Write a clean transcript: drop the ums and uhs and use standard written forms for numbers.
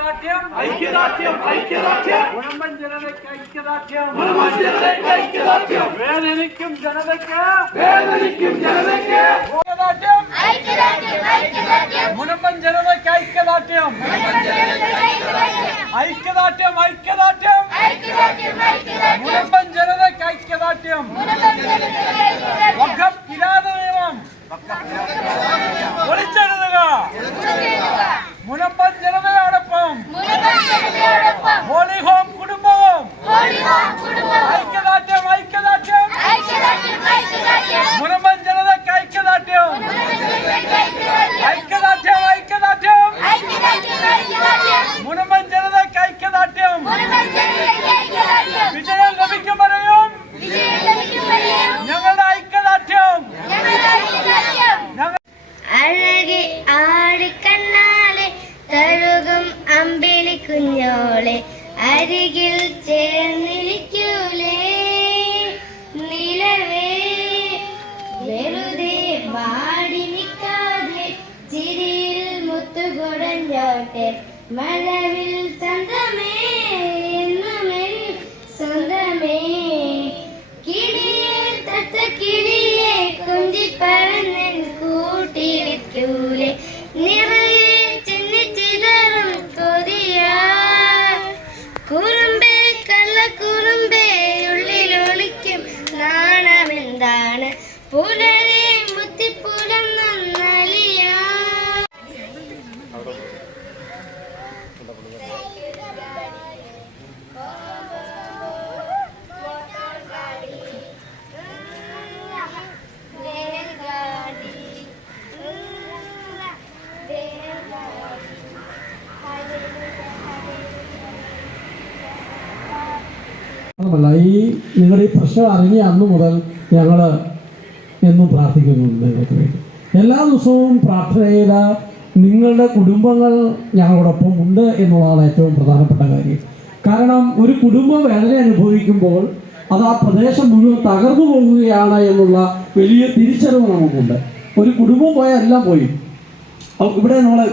ഐക്യദാർഢ്യം ഐക്യദാർഢ്യം ഐക്യദാർഢ്യം മുഴമ്പൻ ജനതയ്ക്ക് ഐക്യദാർഢ്യം മുഴുവൻ ജനതയ്ക്ക് ഐക്യദാർഢ്യം വേദനിക്കും ജനതയ്ക്ക് വേദനിക്കും ജനതയ്ക്ക് ഐക്യദാർഢ്യം മുഴമ്പൻ ജനതയ്ക്ക് ഐക്യദാർഢ്യം ഐക്യദാർഢ്യം ഐക്യദാർഢ്യം മുഴമ്പൻ ജനതയ്ക്ക് ഐക്യദാർഢ്യം വഖഫ് കിരാത നിയമം ഒളിച്ചെഴുതുക മുഴമ്പൻ ജനതയോടൊപ്പം ഹോളി ഹോം കുടുംബവും ഐക്യദാർഢ്യം ഐക്യദാർഢ്യം മുഴമ്പൻ ജനതയ്ക്ക് ഐക്യദാർഢ്യം ഐക്യദാർഢ്യം ഐക്യദാർഢ്യം മുഴമ്പൻ ജനതയ്ക്ക് ഐക്യദാർഢ്യം വിജയം ലഭിക്കും വരെയും ഞങ്ങളുടെ ഐക്യദാർഢ്യം അഴകെ ആടിക്കണ്ണാലെ തഴുകും അമ്പിളി കുഞ്ഞോളെ അരികിൽ ചേർന്നിരിക്കൂലേ നിലവേ വെറുതെ വാടി നിൽക്കാതെ ചിരിയിൽ മുത്തുകുടഞ്ഞോട്ടെ മഴവിൽ ചന്തമേ എന്നുമെൻ സ്വന്തമേ കിളിയെ തത്ത കിളിയെ കുഞ്ചിപ്പറന്നൻ കൂട്ടിരിക്കൂലെ നിറയെ ചിന്നിച്ചിതറും കൊതിയാ കുറുമ്പേ കള്ളക്കുറുമ്പേ ഉള്ളിലൊളിക്കും നാണമെന്താണ് പുലരെ മുത്തിപ്പുലന്നലിയാ ഈ നിങ്ങളുടെ ഈ പ്രശ്നം അറിഞ്ഞ അന്നു മുതൽ ഞങ്ങൾ എന്നും പ്രാർത്ഥിക്കുന്നുണ്ട് നിങ്ങൾക്ക് വേണ്ടി. എല്ലാ ദിവസവും പ്രാർത്ഥനയിൽ നിങ്ങളുടെ കുടുംബങ്ങൾ ഞങ്ങളോടൊപ്പം ഉണ്ട് എന്നുള്ളതാണ് ഏറ്റവും പ്രധാനപ്പെട്ട കാര്യം. കാരണം ഒരു കുടുംബം വേദന അനുഭവിക്കുമ്പോൾ അത് ആ പ്രദേശം മുഴുവൻ തകർന്നു പോകുകയാണ് എന്നുള്ള വലിയ തിരിച്ചറിവ് നമുക്കുണ്ട്. ഒരു കുടുംബം പോയാൽ എല്ലാം പോയി. ഇവിടെ നമ്മൾ